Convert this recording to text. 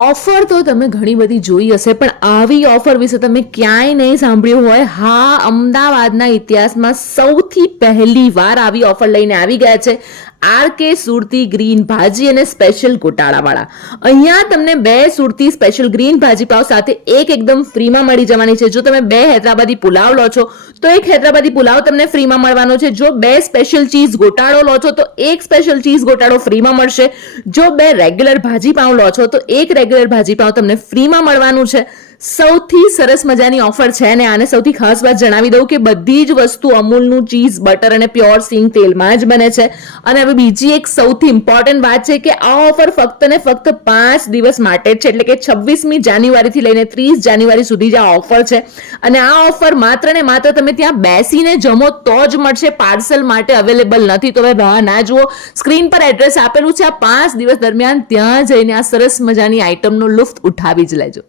Offer તો તમે ઘણી બધી જોઈ હશે, પણ આવી ઓફર વિશે તમે ક્યાંય નહીં સાંભળ્યું હોય. હા, અમદાવાદના ઇતિહાસમાં સૌથી પહેલી વાર આવી ઓફર લઈને આવી ગયા છે આરકે સુરતી ગ્રીન ભાજી અને સ્પેશિયલ ગોટાળાવાળા. અહીંયા તમને 2 સુરતી સ્પેશિયલ ગ્રીન ભાજી પાવ સાથે એક એકદમ ફ્રીમાં મળી જવાની છે. જો તમે 2 હૈદરાબાદી પુલાવ લો છો તો 1 હૈદરાબાદી પુલાવ તમને ફ્રીમાં મળવાનો છે. જો 2 સ્પેશિયલ ચીઝ ગોટાળો લો છો તો 1 સ્પેશિયલ ચીઝ ગોટાળો ફ્રીમાં મળશે. જો 2 રેગ્યુલર ભાજી પાવ લો છો તો 1 રેગ્યુલર ભાજી પાવ તમને ફ્રીમાં મળવાનું છે. સૌથી સરસ મજાની ઓફર છે ને આને સૌથી ખાસ વાત જણાવી દઉં કે બધી જ વસ્તુ અમૂલનું ચીઝ, બટર અને પ્યોર સિંગ તેલમાં જ બને છે. અને હવે બીજી એક સૌથી ઇમ્પોર્ટન્ટ વાત છે કે આ ઓફર ફક્ત ને ફક્ત 5 દિવસ માટે જ છે, એટલે કે 26મી જાન્યુઆરીથી લઈને 30 જાન્યુઆરી સુધી જ આ ઓફર છે. અને આ ઓફર માત્ર ને માત્ર તમે ત્યાં બેસીને જમો તો જ મળશે, પાર્સલ માટે અવેલેબલ નથી. તો હવે રાહ ના જુઓ, સ્ક્રીન પર એડ્રેસ આપેલું છે. આ 5 દિવસ દરમિયાન ત્યાં જઈને આ સરસ મજાની આઈટમનો લુફ્ત ઉઠાવી જ લેજો.